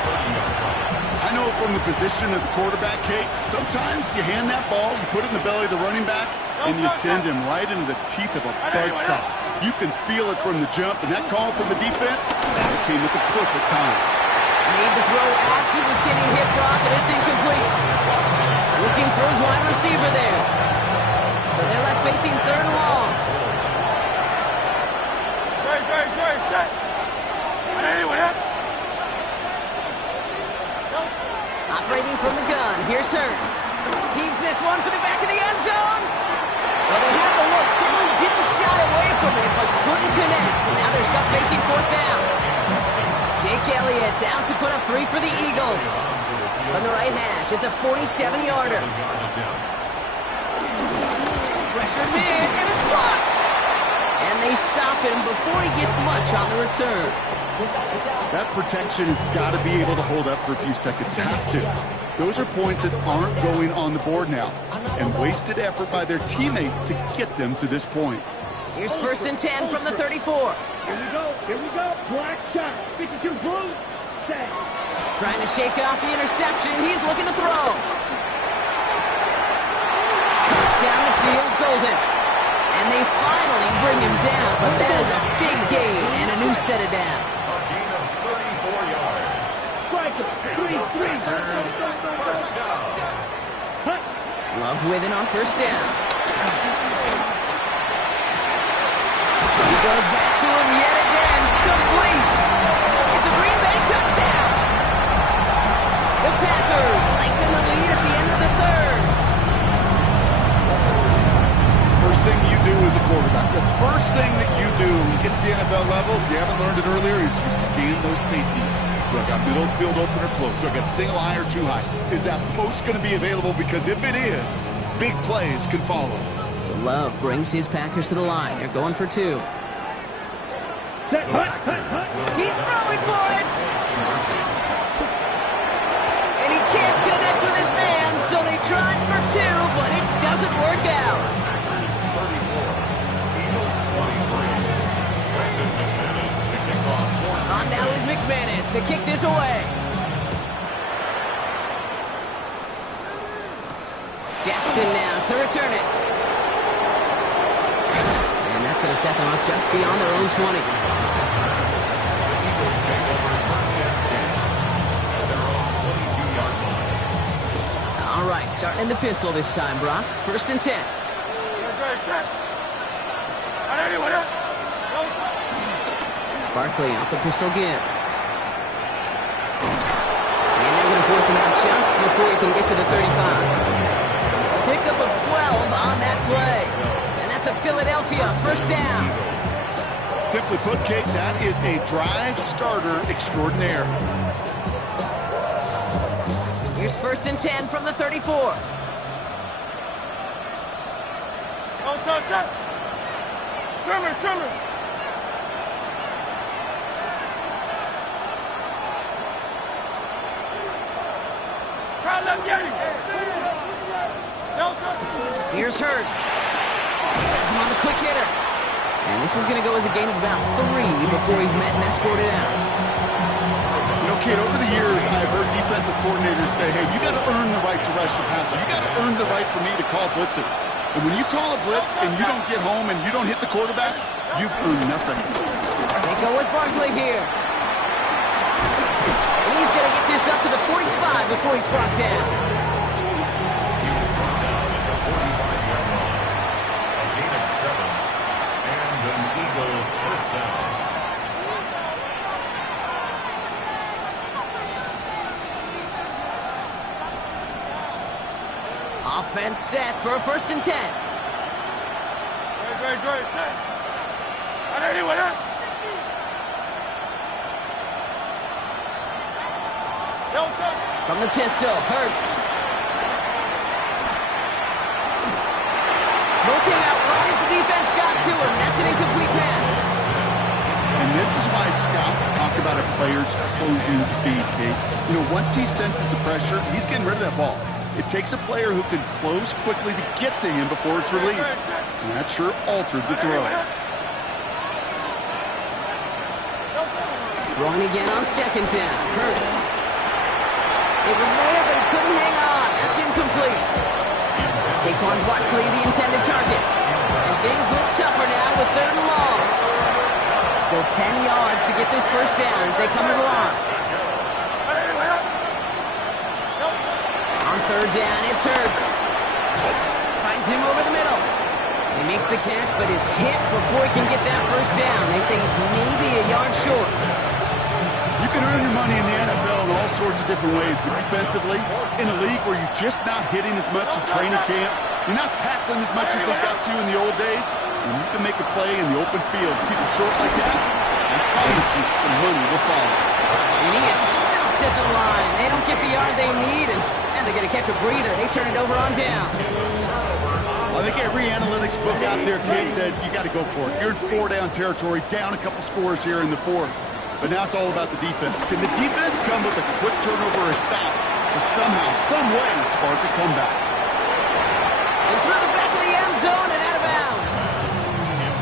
I know from the position of the quarterback, Kate, sometimes you hand that ball, you put it in the belly of the running back, and you send him right into the teeth of a buzzsaw. You can feel it from the jump, and that call from the defense, that came at the perfect time. Made the throw as he was getting hit, Brock, and it's incomplete. Looking for his wide receiver there. So they're left facing third and long. Operating from the gun, here's Hurts. Heaves this one for the back of the end zone. Well, they had the look, certainly didn't shy away from it, but couldn't connect. And now they're stuck facing fourth down. Jake Elliott out to put up 3 for the Eagles. From the right hash, it's a 47-yarder. Pressure mid, and it's blocked. And they stop him before he gets much on the return. That protection has got to be able to hold up for a few seconds. It has to. Those are points that aren't going on the board now. And wasted effort by their teammates to get them to this point. Here's 1st and 10 from the 34. Here we go. Black shot. 52 blue. Set. Trying to shake off the interception. He's looking to throw. Cut down the field, Golden. And they finally bring him down, but that is a big gain and a new set of downs. A gain of 34 yards. Striker. 3-3. First down. Love with it on 1st down. He goes back to him yet again. Complete. It's a Green Bay touchdown. The Packers lengthen the lead at the end of the third. First thing you do as a quarterback, the first thing that you do when you get to the NFL level, if you haven't learned it earlier, is you scan those safeties. Do I got middle field open or close? Do I got single high or too high? Is that post going to be available? Because if it is, big plays can follow. So Love brings his Packers to the line. They're going for 2. He's throwing for it! And he can't connect with his man, so they tried for 2, but it doesn't work out. On now is McManus to kick this away. Jackson now to return it. And that's going to set them up just beyond their own 20. Eagles take over 1st and 10 at their own 22-yard line. All right, starting the pistol this time, Brock. 1st and 10. Barkley off the pistol again. And they're going to force him out just before he can get to the 35. Pickup of 12 on that play. And that's a Philadelphia 1st down. Simply put, Kate, that is a drive starter extraordinaire. Here's 1st and 10 from the 34. Trimmer. Here's Hurts. Has him on the quick hitter. And this is going to go as a gain of about 3 before he's met and escorted out. You know, Kate, over the years, I've heard defensive coordinators say, hey, you got to earn the right to rush the passer. You got to earn the right for me to call blitzes. And when you call a blitz and you don't get home and you don't hit the quarterback, you've earned nothing. They go with Barkley here. And he's going to get this up to the 45 before he's brought down. Offense set for a 1st and 10. From the pistol, Hurts. Looking out right as the defense got to him. That's an incomplete pass. And this is why scouts talk about a player's closing speed, Kate. You know, once he senses the pressure, he's getting rid of that ball. It takes a player who can close quickly to get to him before it's released. And that sure altered the throw. Throwing again on 2nd down. Hurts. It was there, but he couldn't hang on. That's incomplete. Saquon Barkley, the intended target. And things look tougher now with 3rd and long. Still 10 yards to get this 1st down as they come to the line. On third down, it's Hurts. Finds him over the middle. He makes the catch, but is hit before he can get that first down. They say he's maybe a yard short. You can earn your money in the NFL in all sorts of different ways, but defensively, in a league where you're just not hitting as much in training camp, you're not tackling as much as they got to in the old days, when you can make a play in the open field, keep it short like that, I promise you some money will follow. And he is stuffed at the line. They don't get the yard they need, and they're going to catch a breather. They turn it over on downs. I think every analytics book out there, Kate, said you got to go for it. You're in 4-down territory, down a couple scores here in the fourth. But now it's all about the defense. Can the defense come with a quick turnover or a stop to somehow, some way, spark a comeback? And through the back of the end zone and out of bounds.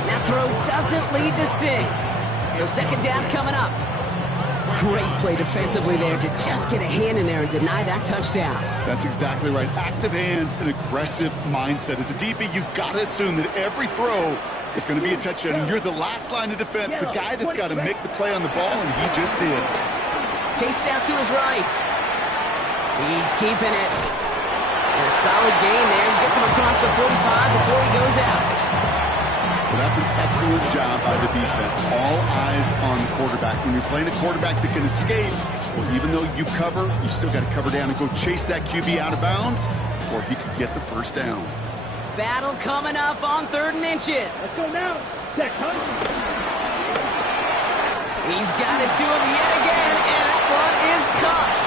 That throw doesn't lead to 6. So second down coming up. Great play defensively there to just get a hand in there and deny that touchdown. That's exactly right. Active hands and aggressive mindset. As a DB, you've got to assume that every throw is going to be a touchdown. And you're the last line of defense, the guy that's got to make the play on the ball, and he just did. Chased out to his right. He's keeping it. And a solid gain there. He gets him across the 45 before he goes out. Well, that's an excellent job by the defense. All eyes on the quarterback. When you're playing a quarterback that can escape, well, even though you cover, you still got to cover down and go chase that QB out of bounds before he could get the first down. Battle coming up on 3rd and inches. Let's go now. Zach Hunt. He's got it to him yet again, and that one is caught.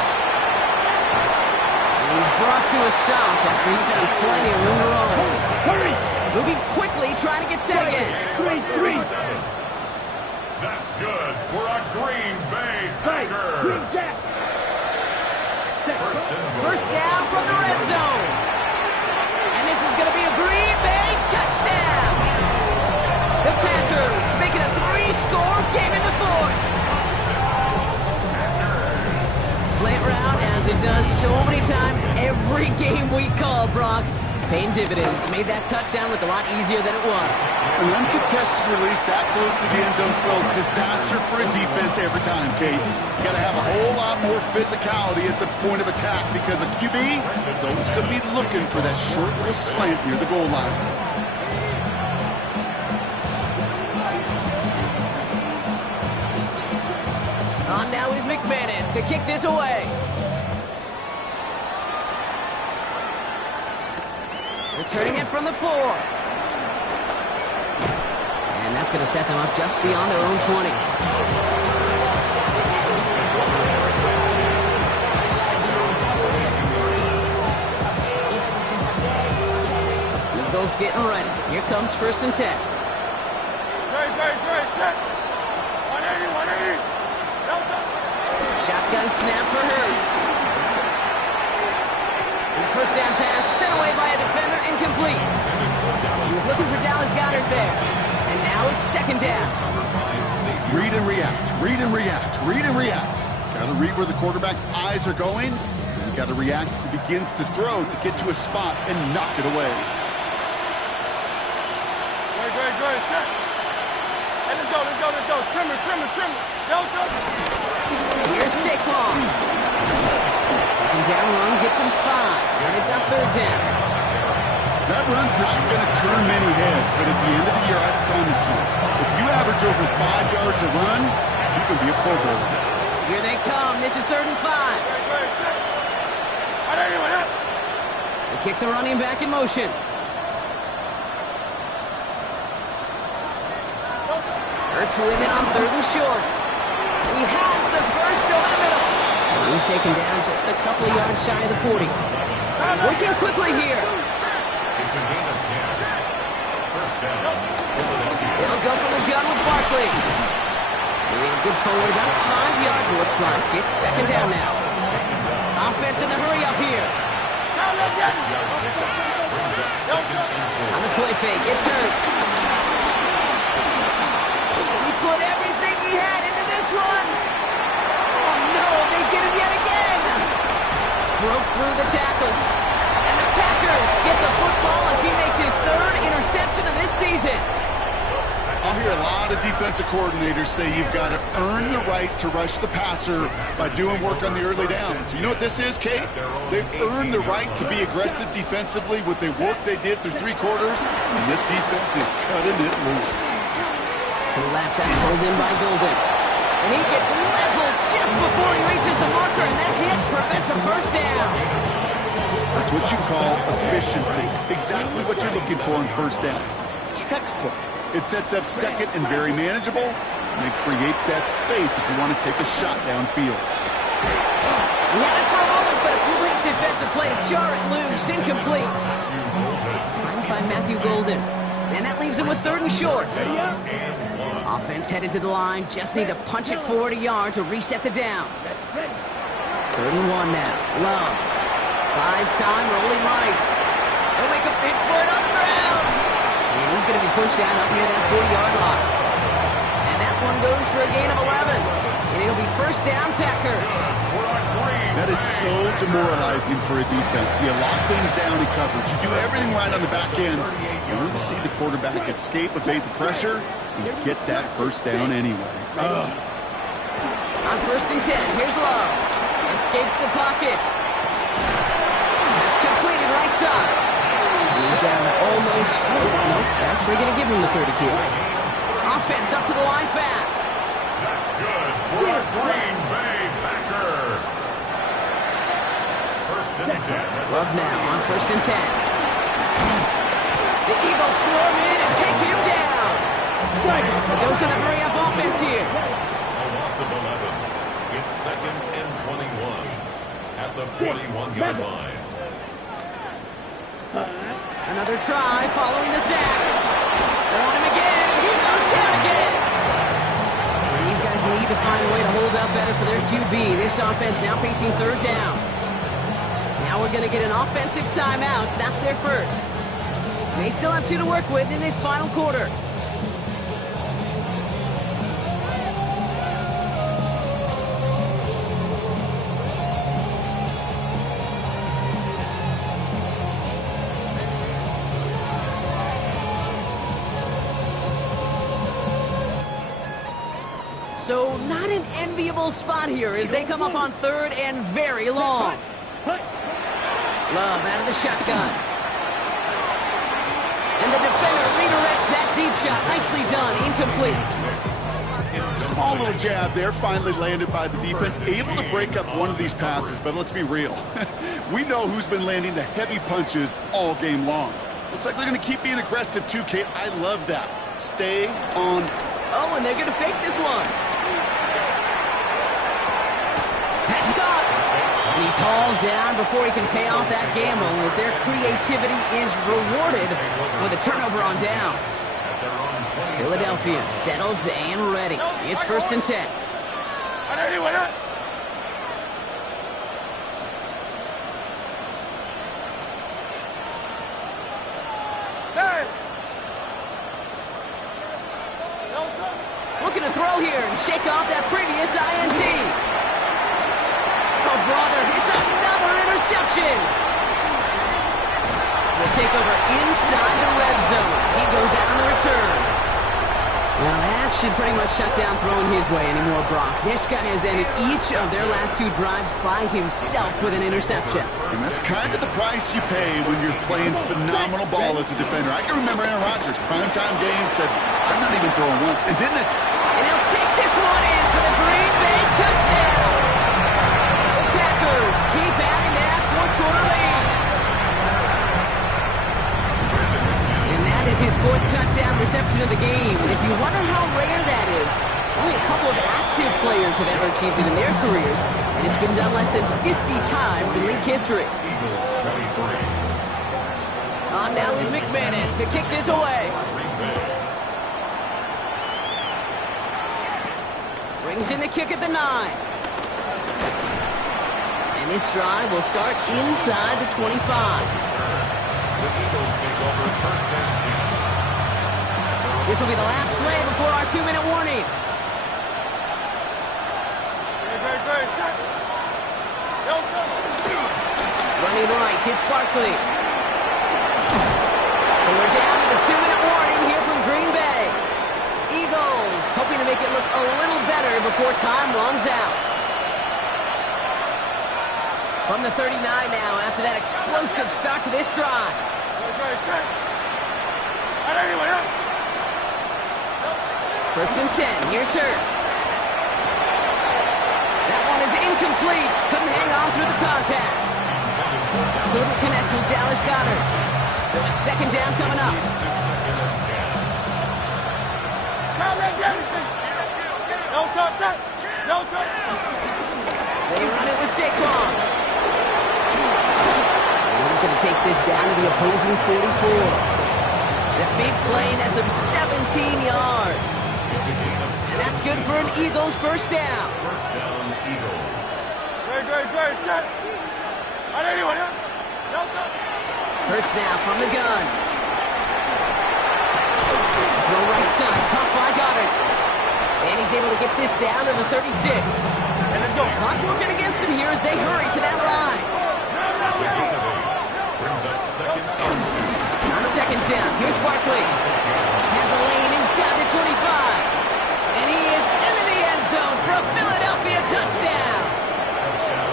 And he's brought to a stop after he found plenty of room to roll. Hurry. Moving quickly, trying to get set again. 3-3. That's good for a Green Bay Right. Packer. Green Jack. First down from the red zone. And this is going to be a Green Bay touchdown. The Packers making a 3-score game in the 4th. Slant route, as it does so many times every game we call, Brock. Paying dividends. Made that touchdown look a lot easier than it was. An uncontested release that close to the end zone spells disaster for a defense every time, Kate. You got to have a whole lot more physicality at the point of attack because a QB is always going to be looking for that short little slant near the goal line. On now is McManus to kick this away. Returning it from the 4. And that's going to set them up just beyond their own 20. Eagles getting ready. Here comes 1st and 10. Shotgun snap for Hurts. And the first down pass sent away by a defender, incomplete. He was looking for Dallas Goedert there. And now it's 2nd down. Read and react, read and react, read and react. Got to read where the quarterback's eyes are going. And you got to react as he begins to throw to get to a spot and knock it away. Great. Set. Hey, let's go. Trimmer. Delta. Here's Saquon. 2nd down run gets him 5. And they've got 3rd down. That run's not going to turn many heads, but at the end of the year, I promise you, if you average over 5 yards a run, you can be a Pro Bowler. Here they come. This is 3rd and 5. They kick the running back in motion. Hurts with it on 3rd and short. He has the first over the middle. And he's taken down just a couple of yards shy of the 40. Working quickly here. It's a gain of 10. First down. They'll go from the gun with Barkley. And good forward, about 5 yards it looks like. It's 2nd down now. Offense in the hurry up here. 6-yard pickup. Brings up 2nd and 4. On the play fake, it's Hurts. He put everything he had into this one. Oh no, they get him yet again. Broke through the tackle. And the Packers get the football as he makes his 3rd interception of this season. I'll hear a lot of defensive coordinators say you've got to earn the right to rush the passer by doing work on the early downs. You know what this is, Kate? They've earned the right to be aggressive defensively with the work they did through 3 quarters, and this defense is cutting it loose. To the left side, pulled in by Golden. And he gets leveled just before he reaches the marker, and that hit prevents a first down. That's what you call efficiency. Exactly what you're looking for in first down. Textbook. It sets up second and very manageable, and it creates that space if you want to take a shot downfield. He had it for a moment, but a great defensive play to jar it loose. Incomplete. Trying to find Matthew Golden. And that leaves him with 3rd and short. Offense headed to the line. Just need to punch it forward a yard to reset the downs. 3rd and 1 now. Love. Buys time, rolling right. He'll make a big for it on the ground. And he's going to be pushed down up near that 40-yard line. And that one goes for a gain of 11. And it'll be first down, Packers. That is so demoralizing for a defense. You lock things down in coverage. You do everything right on the back end. You want to see the quarterback escape, evade the pressure, and get that first down anyway. On 1st and 10, here's Love. Escapes the pocket. That's completed right side. And he's down to almost, nope, actually going to give him the 30 here. Offense up to the line fast. That's good for a Green Bay Packer. 1st and 10. Love now on 1st and 10. The Eagles swarm in and take him down. Dosing a hurry-up offense here. A loss of 11. It's 2nd and 21 at the 41-yard line. Another try following the sack. They're on him again, and he goes down again. And these guys need to find a way to hold up better for their QB. This offense now facing 3rd down. Now we're going to get an offensive timeout. That's their first. They still have 2 to work with in this final quarter. So not an enviable spot here as they come up on 3rd and very long. Love out of the shotgun. And the defender redirects that deep shot. Nicely done. Incomplete. Small little jab there, finally landed by the defense. Able to break up one of these passes, but let's be real. We know who's been landing the heavy punches all game long. Looks like they're going to keep being aggressive too, Kate. I love that. Stay on. Oh, and they're going to fake this one. That's gone. He's hauled down before he can pay off that gamble as their creativity is rewarded with a turnover on downs. Philadelphia settled and ready. It's 1st and 10. Looking to throw here and shake off that previous INT. Oh, brother, it's another interception. We'll take over inside the red zone. He goes out on the return. Well, that should pretty much shut down throwing his way anymore, Brock. This guy has ended each of their last 2 drives by himself with an interception. And that's kind of the price you pay when you're playing phenomenal ball as a defender. I can remember Aaron Rodgers, primetime game, said, I'm not even throwing once, and didn't it? And he'll take this one in for the Green Bay touchdown. The Packers keep adding that 4th quarter lead. And that is his 4th touchdown reception of the game. And if you wonder how rare that is, only a couple of active players have ever achieved it in their careers, and it's been done less than 50 times in league history. On now is McManus to kick this away. Brings in the kick at the 9. And this drive will start inside the 25. The Eagles take over 1st and 10. This will be the last play before our 2-minute warning. Running right, it's Barkley. So we're down to the 2-minute warning here from Green Bay. to make it look a little better before time runs out. From the 39 now, after that explosive start to this drive. First and 10, here's Hurts. That one is incomplete. Couldn't hang on through the contact. Couldn't connect with Dallas Goedert. So it's second down coming up. No touch. No touch. They run it with Saquon. He's going to take this down to the opposing 44. The big play nets him 17 yards. And that's good for an Eagles first down. First down, Eagles. Great. Set. Anyway, no touch. Hurts now from the gun. Throw right side, caught by Goddard. And he's able to get this down to the 36. Clock working against him here as they hurry to that line. Brings up second down. On second down, here's Barkley. Has a lane inside the 25. And he is into the end zone for a Philadelphia touchdown.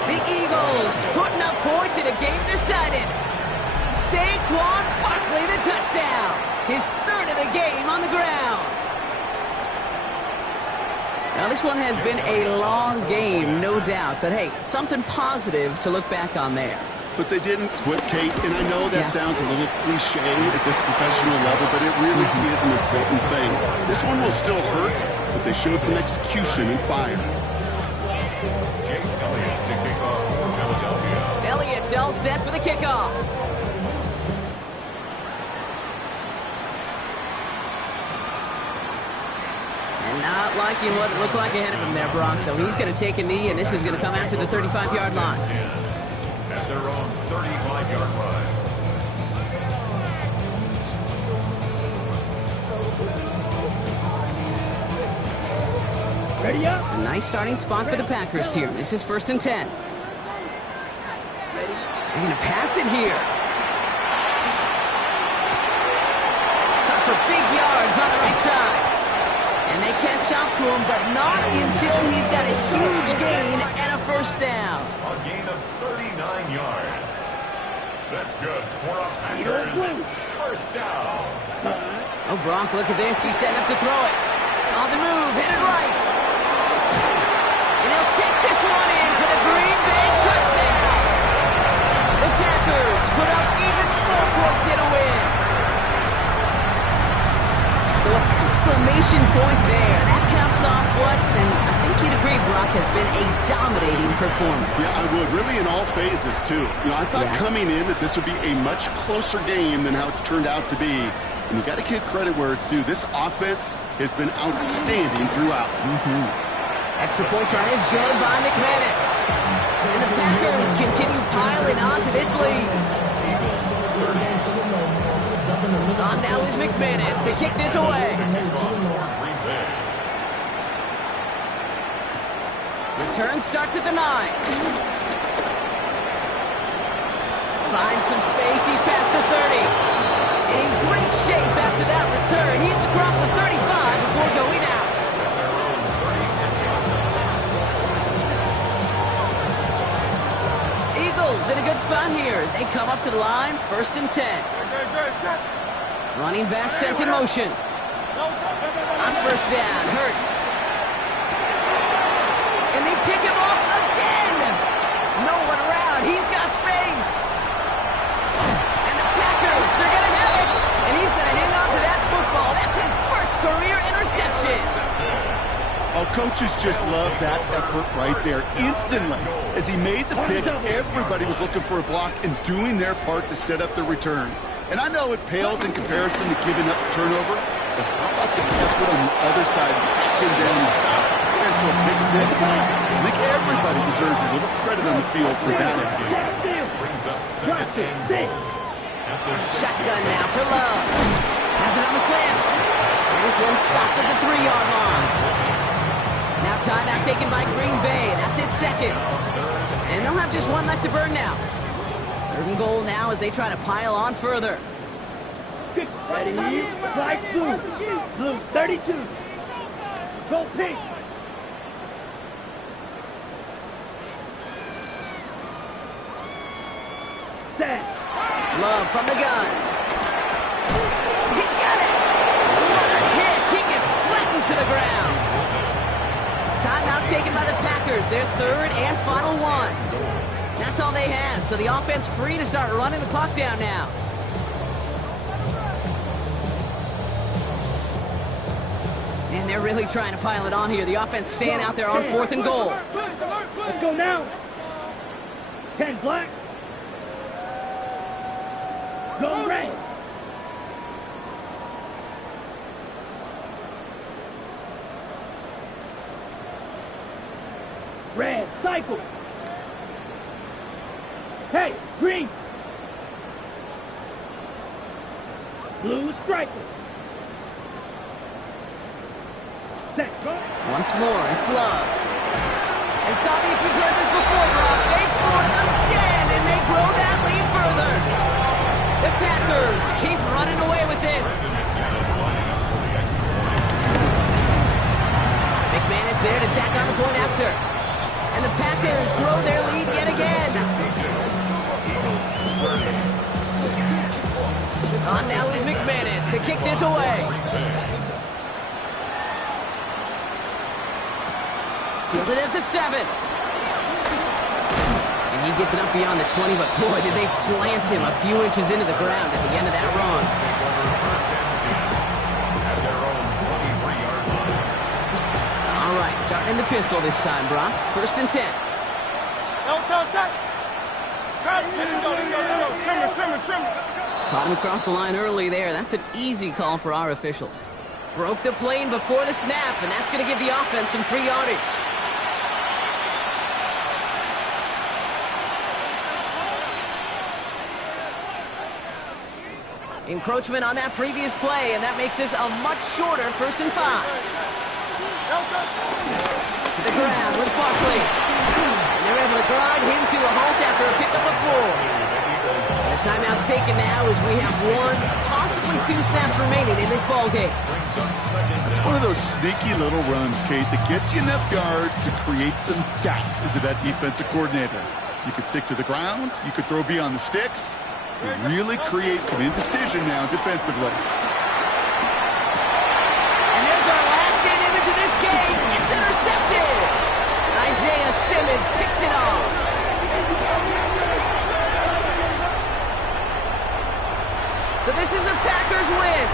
The Eagles putting up points in a game decided. Saquon Barkley the touchdown. His third of the game on the ground. Now this one has been a long game, no doubt. But hey, something positive to look back on there. But they didn't quit, Kate, and I know that sounds a little cliche at this professional level, but it really is an important thing. This one will still hurt, but they showed some execution and fire. Jake Elliott to kick off for Philadelphia. Elliott's all set for the kickoff. And not liking what it looked like ahead of him there, Brock. So he's going to take a knee, and this is going to come out to the 35-yard line. At their own 35-yard line. Ready up. A nice starting spot for the Packers here. This is first and 10. They're going to pass it here. Cut for big yards on the right side. And they catch up to him, but not until he's got a huge gain and a first down. A gain of 39 yards. That's good for a Packers first down. Oh, Gronk, look at this. He's set up to throw it. On the move, headed right. And he'll take this one in for the Green Bay touchdown. The Packers put up even more points in a win. So an exclamation point there. That caps off what, and I think you'd agree, Brock, has been a dominating performance. Yeah, I would. Really in all phases, too. You know, I thought coming in that this would be a much closer game than how it's turned out to be. And you got to give credit where it's due. This offense has been outstanding throughout. Extra point try is good by McManus. And the Packers continue piling on to this lead. On now is McManus to kick this away. Return starts at the 9. Finds some space. He's past the 30. And in great shape after that return. He's across the 35 before going out. Eagles in a good spot here as they come up to the line. First and 10. Running back sent in motion. On first down, Hurts. And they pick him off again. No one around. He's got space. And the Packers are going to have it. And he's going to hang on to that football. That's his first career interception. Oh, coaches just love that effort right there. Instantly, as he made the pick, everybody was looking for a block and doing their part to set up the return. And I know it pales in comparison to giving up the turnover, but how about the effort on the other side, tracking down and stop potential pick six? I think everybody deserves a little credit on the field for that effort. Brings up second and goal. Shotgun now for Love. Has it on the slant. And this one stopped at the 3-yard line. Now timeout taken by Green Bay. That's it, second. And they'll have just one left to burn now. Third and goal now as they try to pile on further. Ready, flag blue. Blue, 32. Go pink. Set. Love from the gun. He's got it! What a hit! He gets flattened to the ground. Timeout taken by the Packers, their third and final one. That's all they had, so the offense free to start running the clock down now. And they're really trying to pile it on here. The offense staying out there on 4th and goal. Let's go now. 10 black. Go red. Red, cycle. Hey, green. Blue, striker. Set, go. Once more, it's Love. And stop me if you've heard this before, Brock. They scored again, and they grow that lead further. The Packers keep running away with this. McManus there to tack on the point after. And the Packers grow their lead yet again. On now is McManus to kick this away. Fielded at the 7. And he gets it up beyond the 20, but boy, did they plant him a few inches into the ground at the end of that run. All right, starting in the pistol this time, Brock. 1st and 10. No, set. Grab it. Let's go. Trim it. Caught him across the line early there. That's an easy call for our officials. Broke the plane before the snap, and that's going to give the offense some free yardage. Encroachment on that previous play, and that makes this a much shorter 1st and 5. To the ground with Barkley. And they're able to grind him to a halt after a pickup of 4. The timeout's taken now as we have 1, possibly 2 snaps remaining in this ballgame. That's one of those sneaky little runs, Kate, that gets you enough yards to create some doubt into that defensive coordinator. You could stick to the ground. You could throw beyond the sticks. It really creates some indecision now defensively. And there's our last stand image of this game. It's intercepted. Isaiah Simmons picks it off. So this is a Packers win.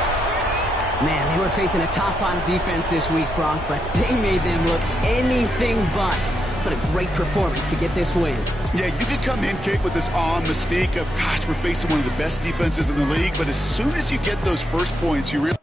Man, they were facing a top-5 defense this week, Brock, but they made them look anything but. What a great performance to get this win. Yeah, you could come in, Kate, with this mystique of, gosh, we're facing one of the best defenses in the league, but as soon as you get those first points, you realize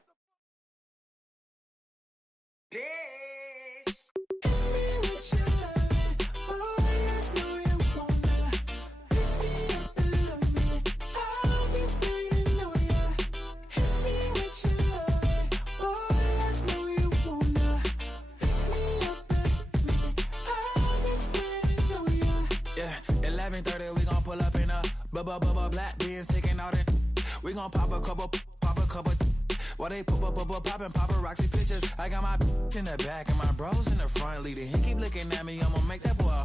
black beans taking out it. We gon' pop a couple. While they poppin' paparazzi pictures. I got my in the back and my bros in the front leading. He keep looking at me, I'ma make that boy.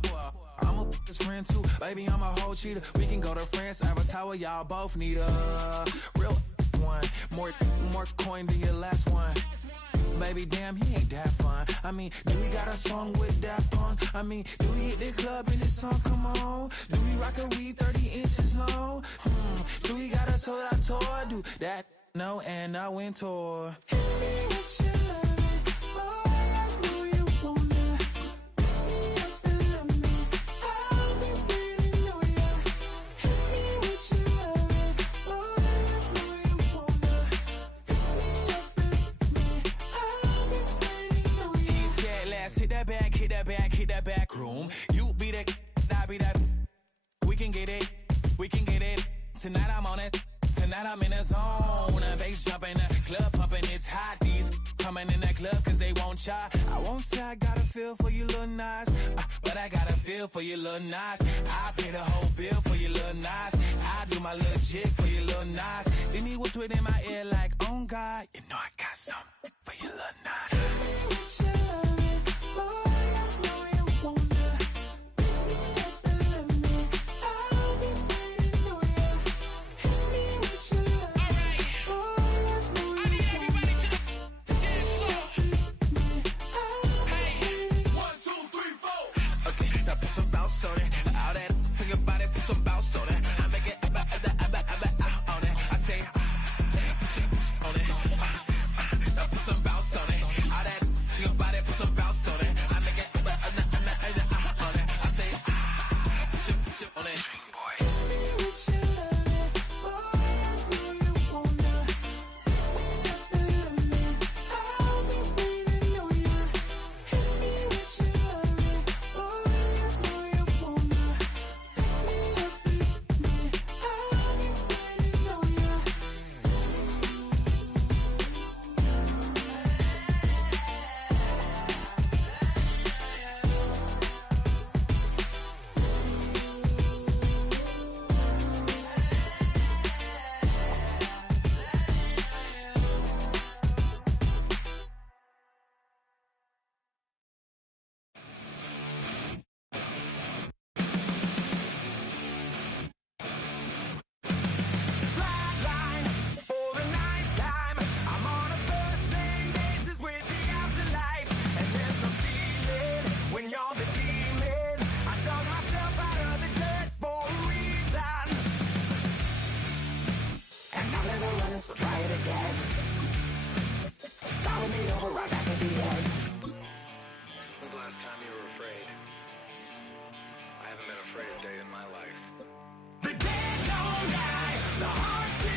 I'm a his friend too, baby, I'm a whole cheater. We can go to France, Avatar, y'all both need a real one. More coin than your last one. Baby, damn, he ain't that fun. I mean, do we got a song with that punk? I mean, do we hit the club in this song? Come on. Do we rock a weave 30 inches long? Do we got a sold out tour? Do that? No, and I went tour. Hit that back room. You be the, I be that. We can get it. Tonight I'm on it. Tonight I'm in the zone. Bass jumping, the club pumping. It's hot. These coming in the club cause they won't try. I won't say I got a feel for you little nice, but I got a feel for you little nice. I pay the whole bill for you little nice. I do my little jig for you little nice. Then he whisper in my ear like, oh God, you know I got something for you little nice. So try it again. Follow me over right back at the end. When's the last time you were afraid? I haven't been afraid a day in my life. The dead don't die, the hearts